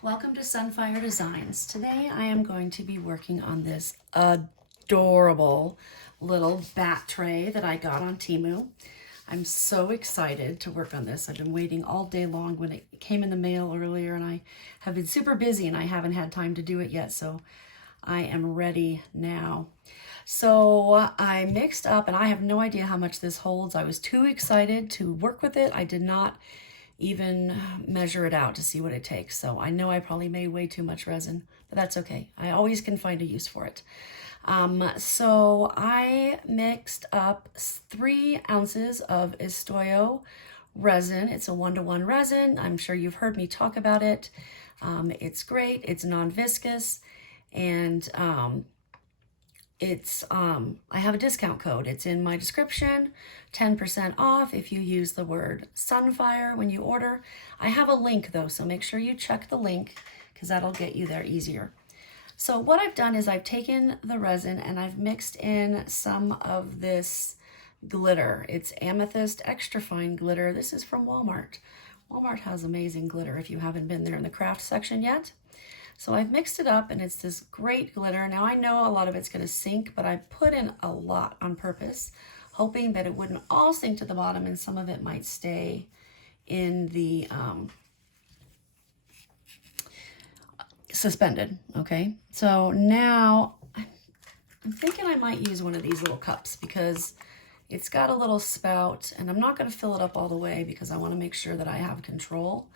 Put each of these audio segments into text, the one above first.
Welcome to Sunfire Designs. Today I am going to be working on this adorable little bat tray that I got on Temu. I'm so excited to work on this. I've been waiting all day long when it came in the mail earlier, and I have been super busy and I haven't had time to do it yet, so I am ready now. So I mixed up, and I have no idea how much this holds. I was too excited to work with it. I did not even measure it out to see what it takes. So I know I probably made way too much resin, but that's okay. I always can find a use for it. So I mixed up 3 ounces of Estoyo resin. It's a 1-to-1 resin. I'm sure you've heard me talk about it. It's great. It's non-viscous, and I have a discount code. It's in my description, 10% off if you use the word Sunfire when you order. I have a link though, so make sure you check the link because that'll get you there easier. So what I've done is I've taken the resin and I've mixed in some of this glitter. It's amethyst extra fine glitter. This is from Walmart. Walmart has amazing glitter if you haven't been there in the craft section yet. So I've mixed it up and it's this great glitter. Now I know a lot of it's gonna sink, but I put in a lot on purpose, hoping that it wouldn't all sink to the bottom and some of it might stay in the suspended, okay? So now I'm thinking I might use one of these little cups because it's got a little spout, and I'm not gonna fill it up all the way because I wanna make sure that I have control.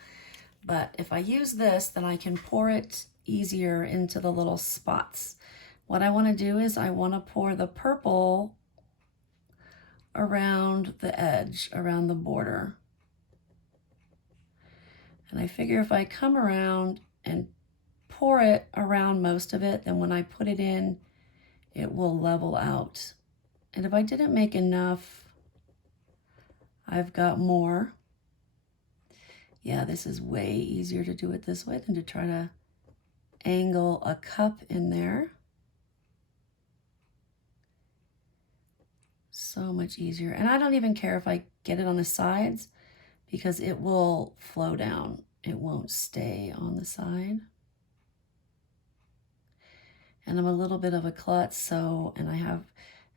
But if I use this, then I can pour it easier into the little spots. What I want to do is I want to pour the purple around the edge, around the border. And I figure if I come around and pour it around most of it, then when I put it in, it will level out. And if I didn't make enough, I've got more. Yeah, this is way easier to do it this way than to try to angle a cup in there. So much easier. And I don't even care if I get it on the sides because it will flow down. It won't stay on the side. And I'm a little bit of a klutz, so, and I have,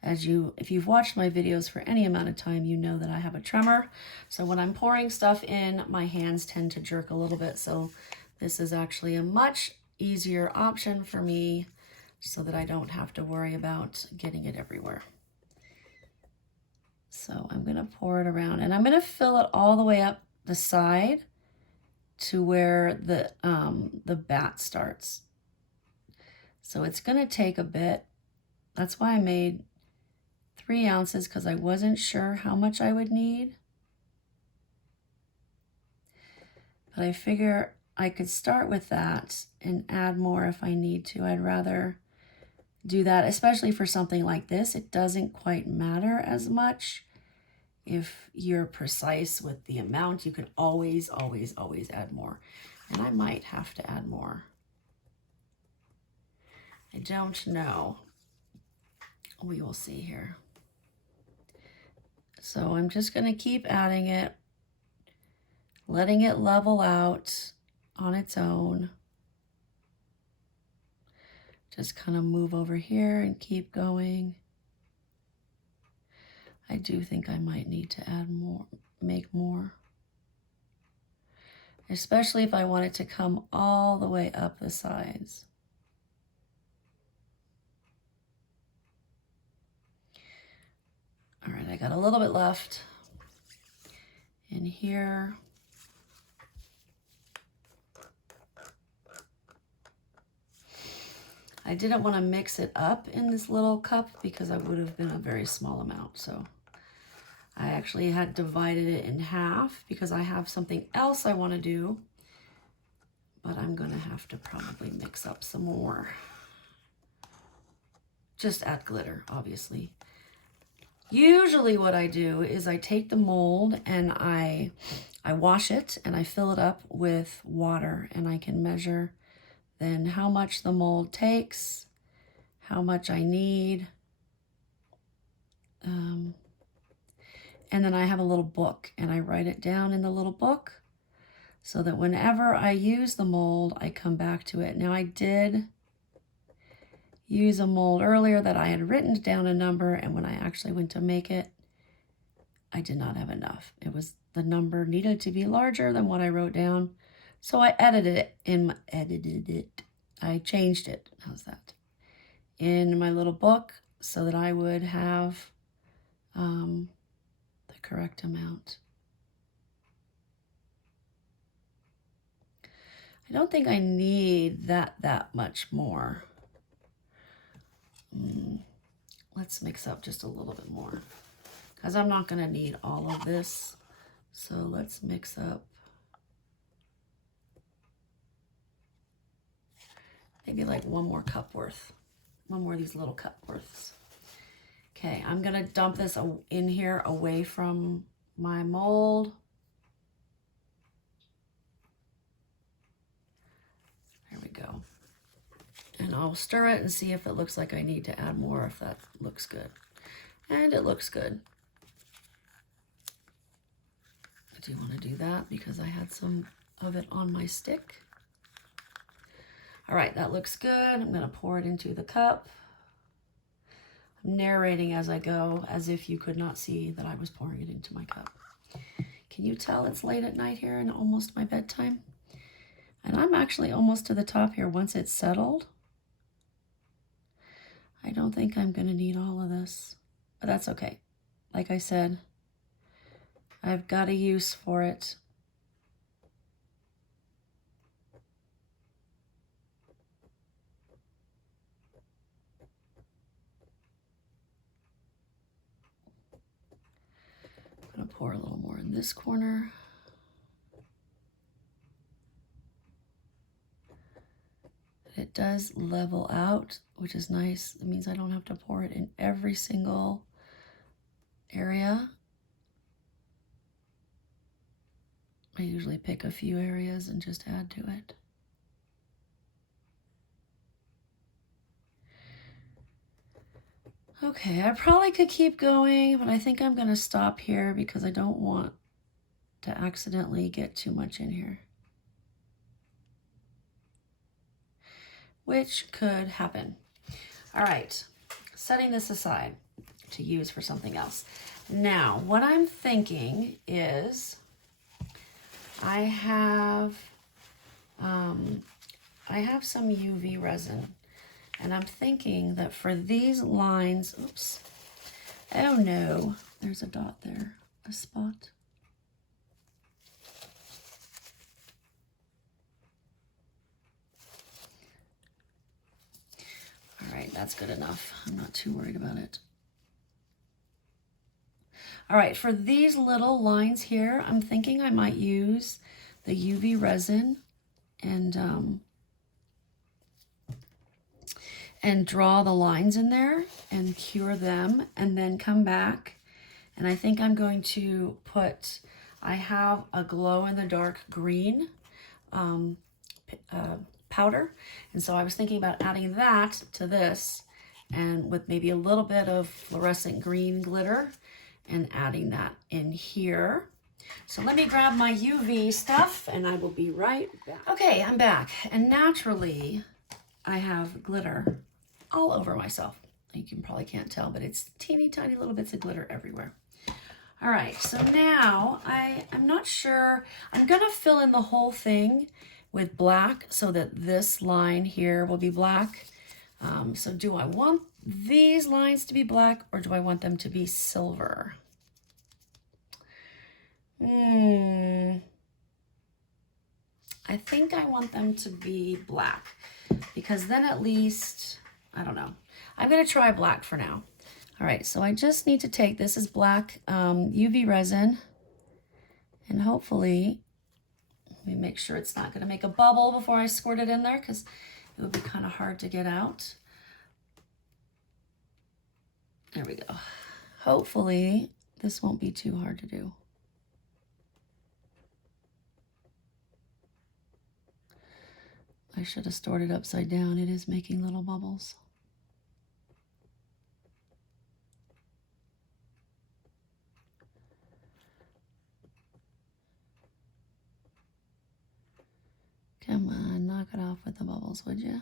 if you've watched my videos for any amount of time, you know that I have a tremor. So when I'm pouring stuff in, my hands tend to jerk a little bit. So this is actually a much easier option for me so that I don't have to worry about getting it everywhere. So I'm gonna pour it around and I'm gonna fill it all the way up the side to where the bat starts. So it's gonna take a bit. That's why I made 3 ounces because I wasn't sure how much I would need. But I figure I could start with that and add more if I need to. I'd rather do that, especially for something like this. It doesn't quite matter as much if you're precise with the amount. You can always, always, always add more. And I might have to add more. I don't know. We will see here. So I'm just going to keep adding it, letting it level out on its own. Just kind of move over here and keep going. I do think I might need to add more, make more. Especially if I want it to come all the way up the sides. All right, I got a little bit left in here. I didn't want to mix it up in this little cup because I would have been a very small amount. So I actually had divided it in half because I have something else I want to do, but I'm going to have to probably mix up some more. Just add glitter, obviously. Usually what I do is I take the mold and I wash it and I fill it up with water, and I can measure then how much the mold takes, how much I need. And then I have a little book and I write it down in the little book so that whenever I use the mold, I come back to it. Now I did use a mold earlier that I had written down a number, and when I actually went to make it, I did not have enough. The number needed to be larger than what I wrote down. So I edited it. I changed it. How's that? In my little book so that I would have the correct amount. I don't think I need that much more. Let's mix up just a little bit more because I'm not going to need all of this. So let's mix up maybe like one more cup worth. One more of these little cup worths. Okay, I'm going to dump this in here away from my mold. There we go. And I'll stir it and see if it looks like I need to add more, if that looks good. And it looks good. I do want to do that because I had some of it on my stick. All right, that looks good. I'm going to pour it into the cup. I'm narrating as I go, as if you could not see that I was pouring it into my cup. Can you tell it's late at night here and almost my bedtime? And I'm actually almost to the top here. Once it's settled, I don't think I'm going to need all of this, but that's okay. Like I said, I've got a use for it. I'm going to pour a little more in this corner. It does level out, which is nice. It means I don't have to pour it in every single area. I usually pick a few areas and just add to it. Okay, I probably could keep going, but I think I'm going to stop here because I don't want to accidentally get too much in here, which could happen. All right, setting this aside to use for something else. Now, what I'm thinking is I have some UV resin, and I'm thinking that for these lines, oops, oh no, there's a dot there, a spot. All right, that's good enough. I'm not too worried about it. All right, for these little lines here, I'm thinking I might use the UV resin and draw the lines in there and cure them and then come back. And I think I'm going to put, I have a glow-in-the-dark green powder. And so I was thinking about adding that to this and with maybe a little bit of fluorescent green glitter and adding that in here. So let me grab my UV stuff and I will be right back. Okay, I'm back. And naturally, I have glitter all over myself. You probably can't tell, but it's teeny tiny little bits of glitter everywhere. All right, so now I'm not sure. I'm gonna fill in the whole thing with black so that this line here will be black. So do I want these lines to be black or do I want them to be silver? I think I want them to be black because then at least, I don't know. I'm gonna try black for now. All right, so I just need to take, this is black UV resin, and hopefully, let me make sure it's not gonna make a bubble before I squirt it in there because it would be kind of hard to get out. There we go. Hopefully, this won't be too hard to do. I should have stored it upside down. It is making little bubbles. Come on, knock it off with the bubbles, would you?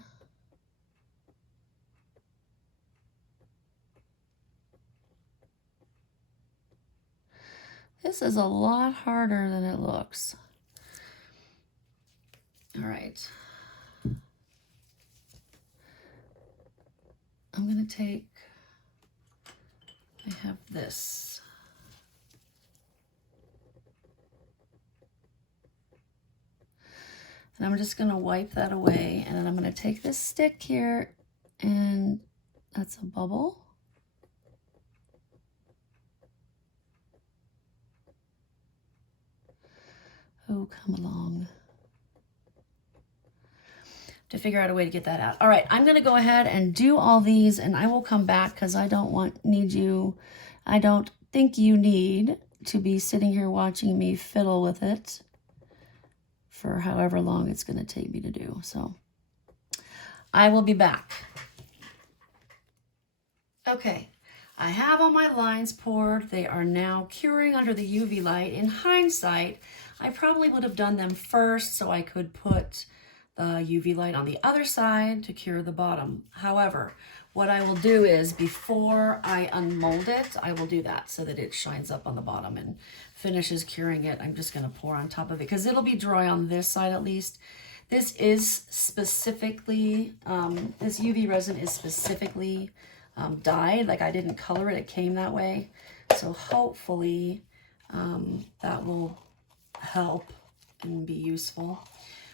This is a lot harder than it looks. All right. I'm gonna take, I have this. And I'm just gonna wipe that away, and then I'm gonna take this stick here, and that's a bubble. Oh, come along. To figure out a way to get that out. All right, I'm gonna go ahead and do all these, and I will come back because I don't think you need to be sitting here watching me fiddle with it for however long it's gonna take me to do. So I will be back. Okay, I have all my lines poured. They are now curing under the UV light. In hindsight, I probably would have done them first so I could put the UV light on the other side to cure the bottom. However, what I will do is before I unmold it, I will do that so that it shines up on the bottom and finishes curing it. I'm just gonna pour on top of it because it'll be dry on this side at least. This is specifically, this UV resin is specifically dyed. Like I didn't color it, it came that way. So hopefully that will help and be useful.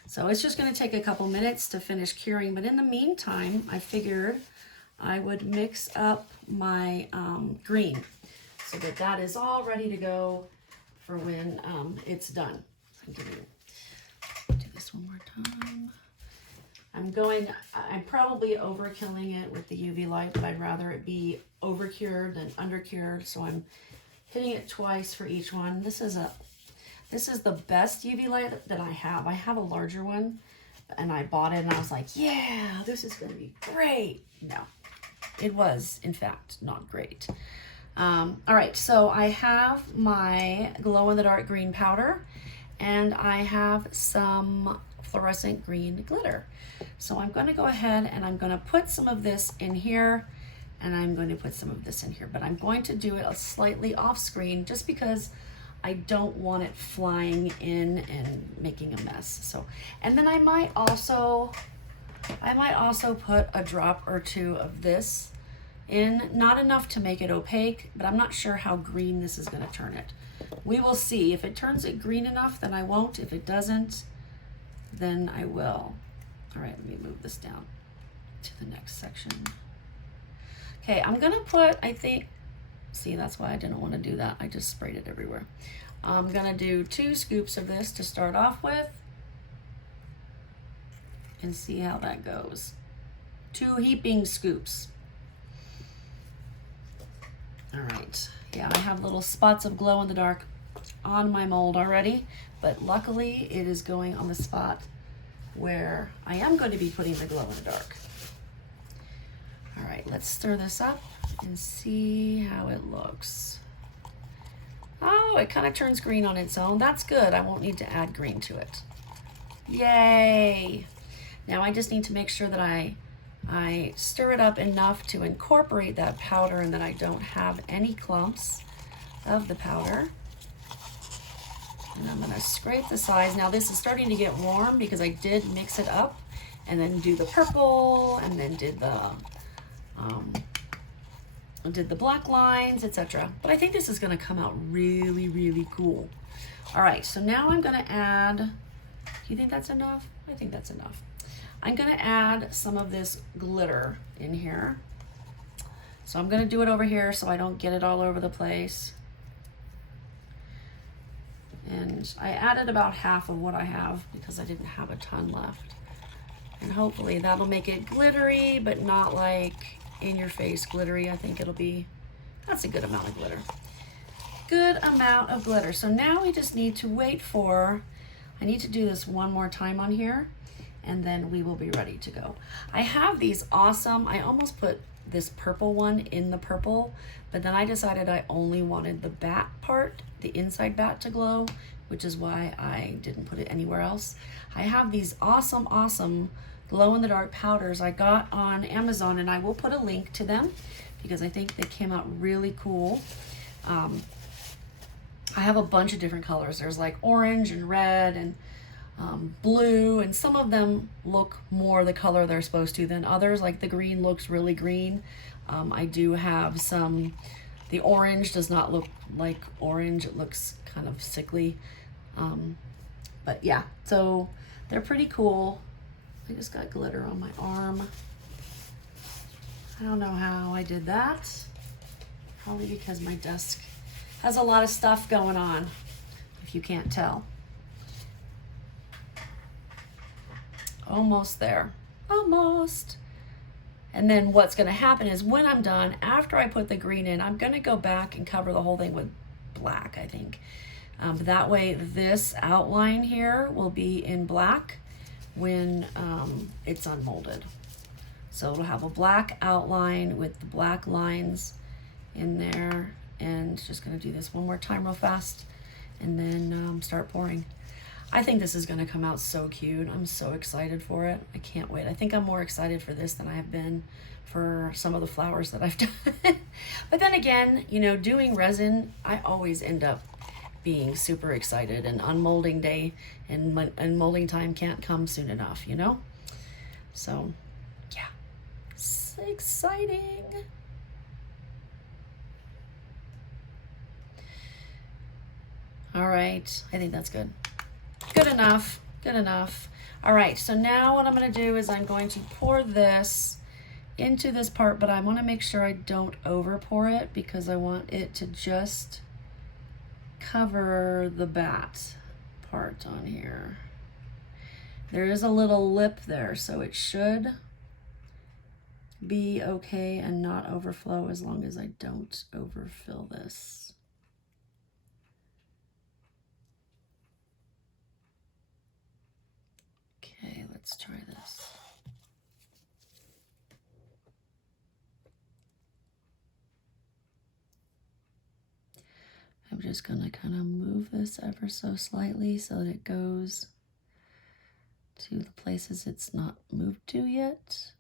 So it's just going to take a couple minutes to finish curing, but in the meantime, I figured I would mix up my green so that that is all ready to go for when it's done. I'm going to do this one more time. I'm probably overkilling it with the UV light, but I'd rather it be overcured than undercured, so I'm hitting it twice for each one. This is the best UV light that I have. I have a larger one, and I bought it, and I was like, yeah, this is going to be great. No, it was, in fact, not great. All right, so I have my glow-in-the-dark green powder, and I have some fluorescent green glitter. So I'm going to go ahead and I'm going to put some of this in here, and I'm going to put some of this in here, but I'm going to do it slightly off screen just because I don't want it flying in and making a mess. So, and then I might also put a drop or two of this in, not enough to make it opaque, but I'm not sure how green this is going to turn it. We will see. If it turns it green enough, then I won't. If it doesn't, then I will. All right, let me move this down to the next section. Okay, I'm gonna put, I think, see, that's why I didn't want to do that. I just sprayed it everywhere. I'm gonna do 2 scoops of this to start off with and see how that goes. 2 heaping scoops. All right, yeah, I have little spots of glow in the dark on my mold already, but luckily it is going on the spot where I am going to be putting the glow in the dark. All right, let's stir this up and see how it looks. Oh, it kind of turns green on its own. That's good. I won't need to add green to it. Yay! Now I just need to make sure that I stir it up enough to incorporate that powder and that I don't have any clumps of the powder. And I'm going to scrape the sides. Now this is starting to get warm because I did mix it up and then do the purple and then did the black lines, etc. But I think this is going to come out really, really cool. All right, so now I'm going to add, do you think that's enough? I think that's enough. I'm going to add some of this glitter in here. So I'm going to do it over here so I don't get it all over the place. And I added about half of what I have because I didn't have a ton left. And hopefully that'll make it glittery, but not like in your face glittery. I think that's a good amount of glitter. Good amount of glitter. So now we just need to wait for, I need to do this one more time on here, and then we will be ready to go. I have these awesome, I almost put this purple one in the purple, but then I decided I only wanted the bat part, the inside bat to glow, which is why I didn't put it anywhere else. I have these awesome glow-in-the-dark powders I got on Amazon, and I will put a link to them because I think they came out really cool. I have a bunch of different colors. There's like orange and red and blue, and some of them look more the color they're supposed to than others. Like the green looks really green. I do have some, the orange does not look like orange. It looks kind of sickly. But yeah, so they're pretty cool. I just got glitter on my arm. I don't know how I did that. Probably because my desk has a lot of stuff going on, if you can't tell. Almost there, almost. And then what's gonna happen is when I'm done, after I put the green in, I'm gonna go back and cover the whole thing with black, I think. That way this outline here will be in black when it's unmolded. So it'll have a black outline with the black lines in there. And just gonna do this one more time real fast and then start pouring. I think this is gonna come out so cute. I'm so excited for it. I can't wait. I think I'm more excited for this than I have been for some of the flowers that I've done. But then again, you know, doing resin, I always end up being super excited, and unmolding day and molding time can't come soon enough, you know? So yeah, it's exciting. All right, I think that's good. Good enough, good enough. All right, so now what I'm gonna do is I'm going to pour this into this part, but I wanna make sure I don't over pour it because I want it to just cover the bat part on here. There is a little lip there, so it should be okay and not overflow as long as I don't overfill this. Okay, let's try this. I'm just gonna kind of move this ever so slightly so that it goes to the places it's not moved to yet.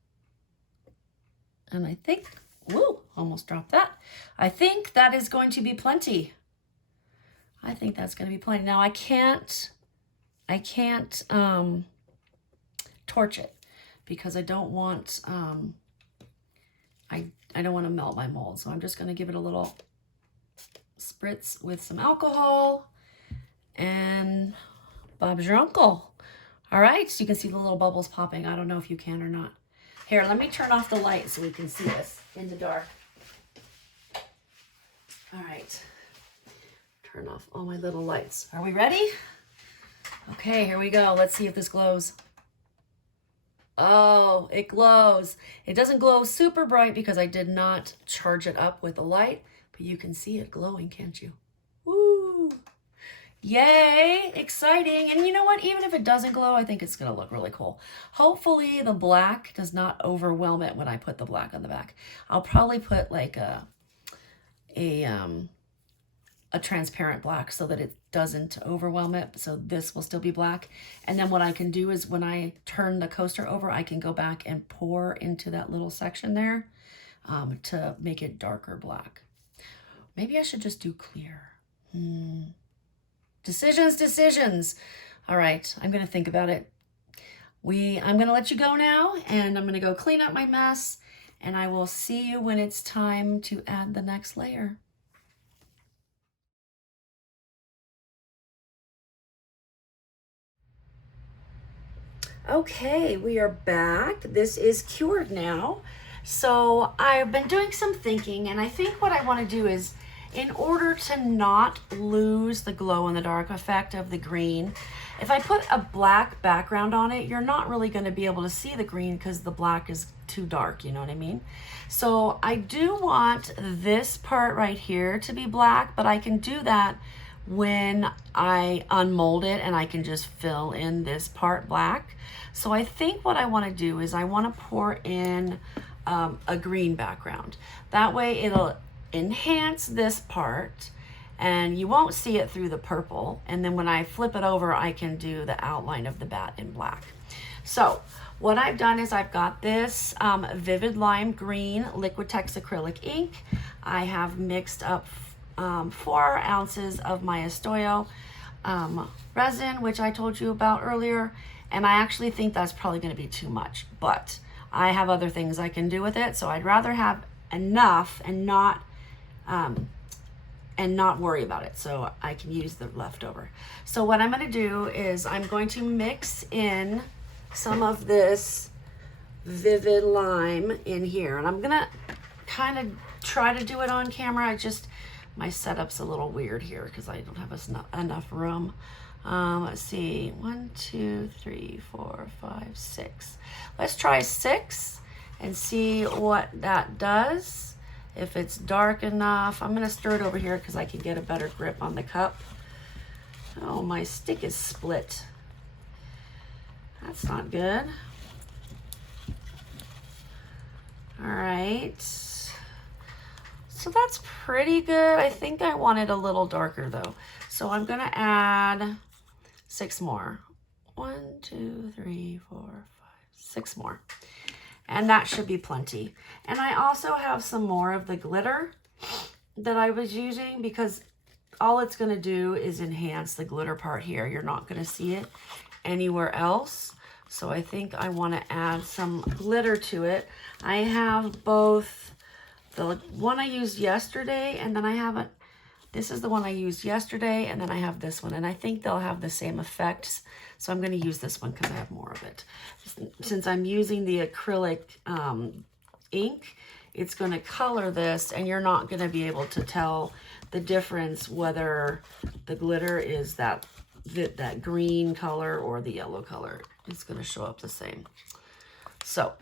And I think, whoa, almost dropped that. I think that is going to be plenty. I think that's gonna be plenty. Now I can't torch it because I don't want, I don't want to melt my mold. So I'm just gonna give it a little spritz with some alcohol and Bob's your uncle. All right, so you can see the little bubbles popping. I don't know if you can or not. Here, let me turn off the light so we can see this in the dark. All right, turn off all my little lights. Are we ready? Okay, here we go. Let's see if this glows. Oh, it glows. It doesn't glow super bright because I did not charge it up with a light, but you can see it glowing, can't you? Woo! Yay, exciting. And you know what? Even if it doesn't glow, I think it's gonna look really cool. Hopefully the black does not overwhelm it when I put the black on the back. I'll probably put like a transparent black so that it doesn't overwhelm it. So this will still be black. And then what I can do is when I turn the coaster over, I can go back and pour into that little section there to make it darker black. Maybe I should just do clear. Decisions. All right, I'm gonna think about it. I'm gonna let you go now, and I'm gonna go clean up my mess, and I will see you when it's time to add the next layer. Okay, we are back. This is cured now. So I've been doing some thinking, and I think what I want to do is, in order to not lose the glow-in-the-dark effect of the green, if I put a black background on it, you're not really going to be able to see the green because the black is too dark, you know what I mean? So I do want this part right here to be black, but I can do that when I unmold it, and I can just fill in this part black. So I think what I want to do is I want to pour in a green background. That way it'll enhance this part, and you won't see it through the purple. And then when I flip it over, I can do the outline of the bat in black. So what I've done is I've got this Vivid Lime Green Liquitex acrylic ink. I have mixed up 4 ounces of my Estoyo resin, which I told you about earlier. And I actually think that's probably going to be too much, but I have other things I can do with it. So I'd rather have enough and not worry about it, so I can use the leftover. So what I'm going to do is I'm going to mix in some of this Vivid Lime in here, and I'm gonna kind of try to do it on camera. My setup's a little weird here because I don't have enough room. Let's see, 1, 2, 3, 4, 5, 6. Let's try 6 and see what that does. If it's dark enough, I'm gonna stir it over here because I can get a better grip on the cup. Oh, my stick is split. That's not good. All right. So that's pretty good. I think I want it a little darker though. So I'm gonna add 6 more. 1, 2, 3, 4, 5, 6 more. And that should be plenty. And I also have some more of the glitter that I was using because all it's gonna do is enhance the glitter part here. You're not gonna see it anywhere else. So I think I wanna add some glitter to it. I have both the one I used yesterday, and then this is the one I used yesterday, and then I have this one, and I think they'll have the same effects. So I'm gonna use this one because I have more of it. Since I'm using the acrylic ink, it's gonna color this, and you're not gonna be able to tell the difference whether the glitter is that green color or the yellow color. It's gonna show up the same. So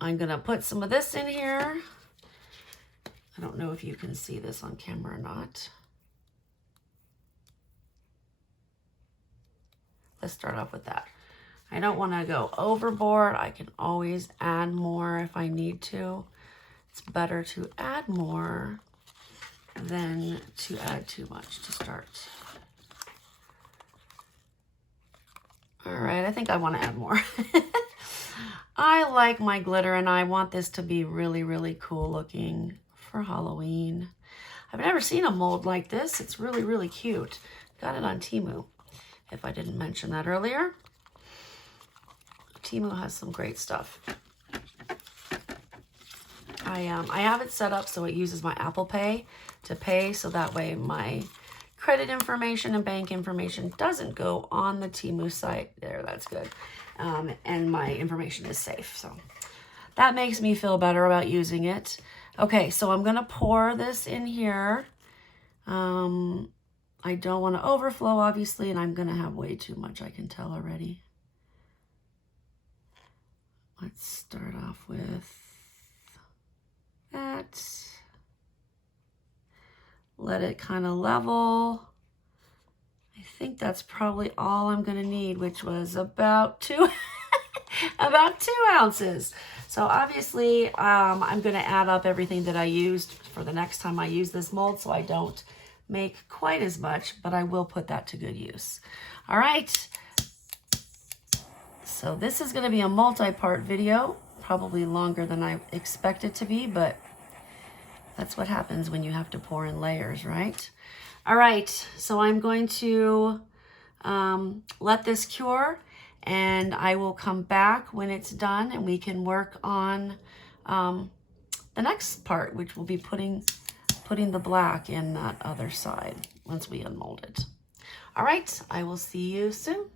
I'm gonna put some of this in here. I don't know if you can see this on camera or not. Let's start off with that. I don't want to go overboard. I can always add more if I need to. It's better to add more than to add too much to start. All right, I think I want to add more. I like my glitter, and I want this to be really, really cool looking for Halloween. I've never seen a mold like this. It's really, really cute. Got it on Temu, if I didn't mention that earlier. Temu has some great stuff. I have it set up so it uses my Apple Pay to pay, so that way my credit information and bank information doesn't go on the Temu site. There, that's good. And my information is safe. So that makes me feel better about using it. Okay, so I'm gonna pour this in here. I don't want to overflow, obviously, and I'm gonna have way too much, I can tell already. Let's start off with that. Let it kind of level. I think that's probably all I'm gonna need, which was about 2 about 2 ounces. So obviously I'm gonna add up everything that I used for the next time I use this mold, so I don't make quite as much, but I will put that to good use. All right, so this is gonna be a multi-part video, probably longer than I expect it to be, but that's what happens when you have to pour in layers, right? All right, so I'm going to let this cure, and I will come back when it's done, and we can work on the next part, which will be putting the black in that other side once we unmold it. All right, I will see you soon.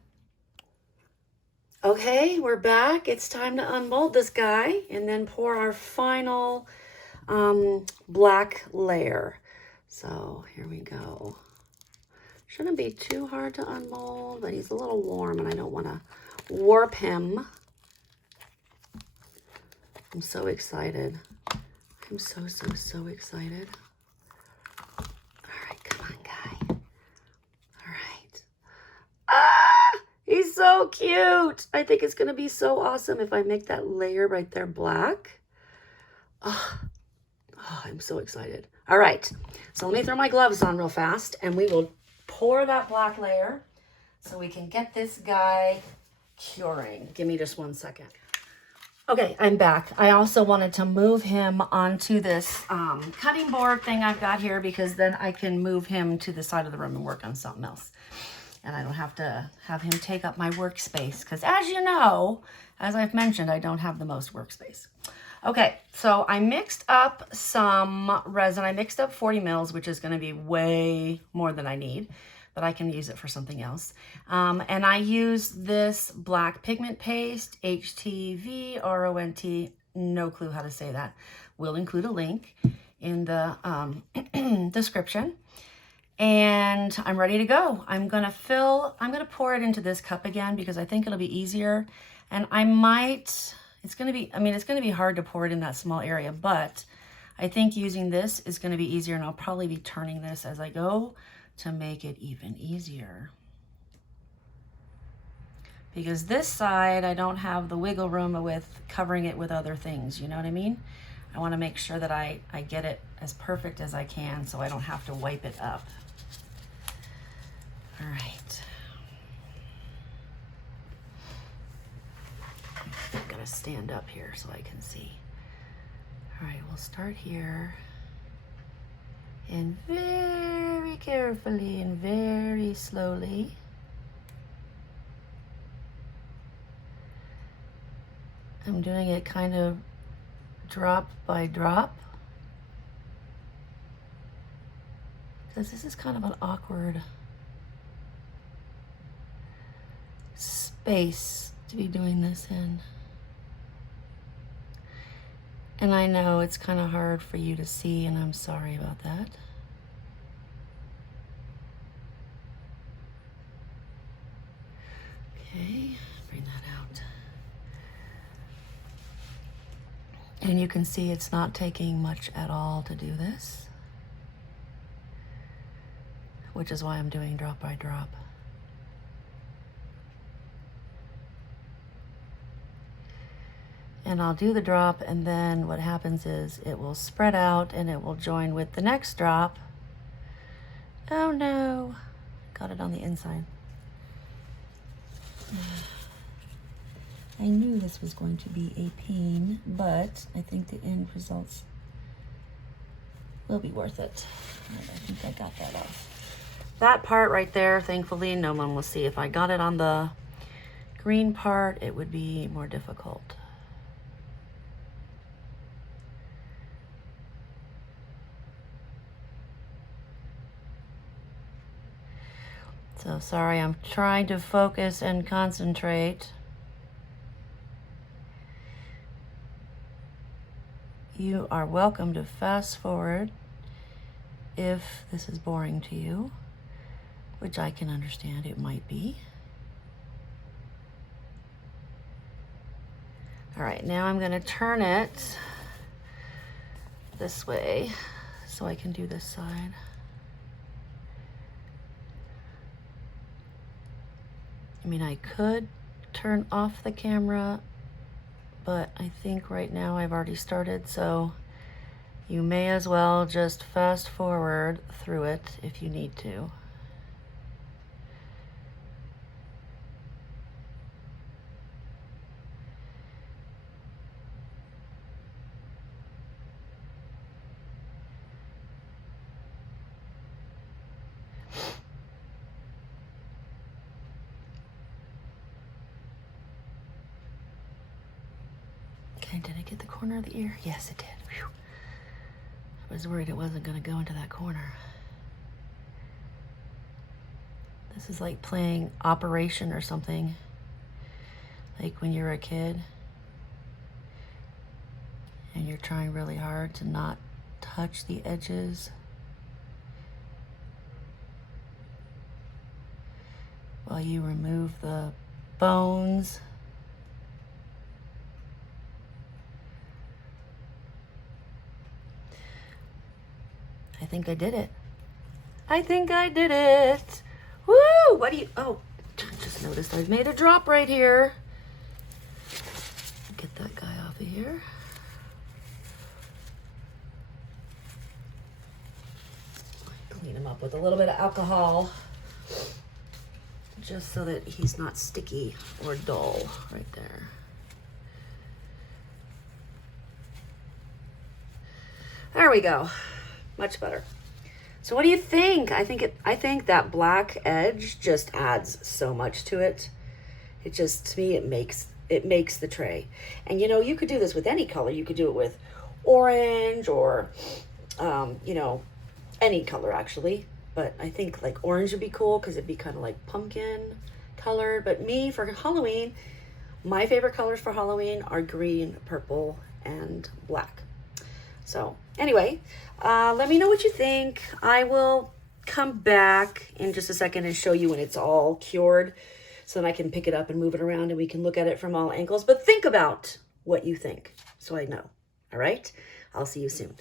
Okay, we're back. It's time to unmold this guy and then pour our final black layer. So here we go. Shouldn't be too hard to unmold, but he's a little warm and I don't want to warp him. I'm so excited. I'm so excited. All right, come on, guy. All right. Ah, he's so cute. I think it's going to be so awesome if I make that layer right there black. Oh, I'm so excited. All right, so let me throw my gloves on real fast and we will pour that black layer so we can get this guy curing. Give me just 1 second. Okay, I'm back. I also wanted to move him onto this cutting board thing I've got here because then I can move him to the side of the room and work on something else. And I don't have to have him take up my workspace because, as you know, as I've mentioned, I don't have the most workspace. Okay, so I mixed up some resin. I mixed up 40 mils, which is going to be way more than I need, but I can use it for something else. And I used this black pigment paste, HTVRONT, no clue how to say that. We'll include a link in the description. And I'm ready to go. I'm gonna pour it into this cup again because I think it'll be easier. And it's gonna be hard to pour it in that small area, but I think using this is gonna be easier, and I'll probably be turning this as I go to make it even easier. Because this side, I don't have the wiggle room with covering it with other things, you know what I mean? I wanna make sure that I get it as perfect as I can so I don't have to wipe it up. All right. I'm gonna stand up here so I can see. All right, we'll start here. And very carefully and very slowly. I'm doing it kind of drop by drop. Because this is kind of an awkward space to be doing this in. And I know it's kind of hard for you to see, and I'm sorry about that. Okay, bring that out. And you can see it's not taking much at all to do this, which is why I'm doing drop by drop. And I'll do the drop, and then what happens is it will spread out and it will join with the next drop. Oh no, got it on the inside. I knew this was going to be a pain, but I think the end results will be worth it. I think I got that off. That part right there, thankfully, no one will see. If I got it on the green part, it would be more difficult. So sorry, I'm trying to focus and concentrate. You are welcome to fast forward if this is boring to you, which I can understand it might be. All right, now I'm gonna turn it this way so I can do this side. I mean, I could turn off the camera, but I think right now I've already started, so you may as well just fast forward through it if you need to. Okay, did I get the corner of the ear? Yes, it did. Whew. I was worried it wasn't going to go into that corner. This is like playing Operation or something, like when you're a kid and you're trying really hard to not touch the edges while you remove the bones. I think I did it. I think I did it. Woo! What do you, oh, just noticed I've made a drop right here. Get that guy off of here. clean him up with a little bit of alcohol, just so that he's not sticky or dull right there. There we go. Much better. So what do you think? I think that black edge just adds so much to it. It just, to me, it makes the tray. And you know, you could do this with any color. You could do it with orange or you know, any color actually. But I think like orange would be cool because it'd be kind of like pumpkin colored. But me, for Halloween, my favorite colors for Halloween are green, purple, and black. So anyway, let me know what you think. I will come back in just a second and show you when it's all cured, so then I can pick it up and move it around and we can look at it from all angles. But think about what you think so I know. All right, I'll see you soon.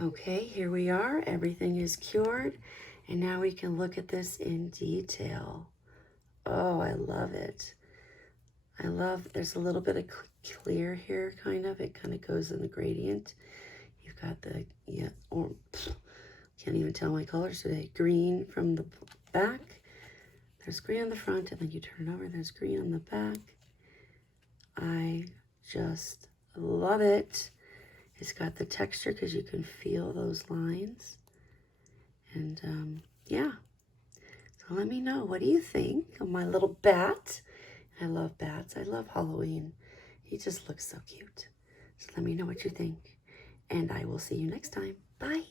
Okay, here we are. Everything is cured. And now we can look at this in detail. Oh, I love it. I love, there's a little bit of clear here, kind of. It kind of goes in the gradient. You've got the, yeah, or can't even tell my colors today. Green from the back. There's green on the front, and then you turn it over, there's green on the back. I just love it. It's got the texture because you can feel those lines. And yeah, so let me know, what do you think of my little bat? I love bats. I love Halloween. He just looks so cute. So let me know what you think. And I will see you next time. Bye.